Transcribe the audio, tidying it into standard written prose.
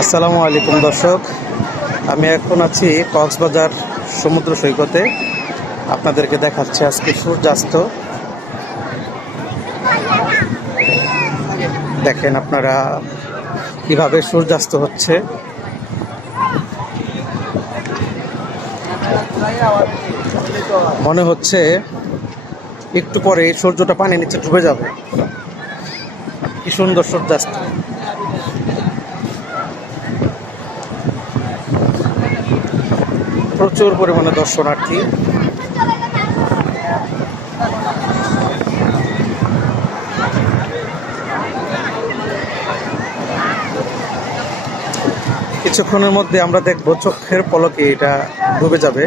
আসসালামু আলাইকুম দর্শক, আমি এখন আছি কক্সবাজার সমুদ্র সৈকতে। আপনাদেরকে দেখাচ্ছি আজকে সূর্যাস্ত। দেখেন আপনারা কিভাবে সূর্যাস্ত হচ্ছে। মনে হচ্ছে একটু পরে সূর্যটা পানির নিচে ডুবে যাবে। কি সুন্দর সূর্যাস্ত! প্রচুর পরিমাণে দর্শনার্থী। কিছুক্ষণের মধ্যে আমরা দেখব চোখের পলকে এটা ডুবে যাবে।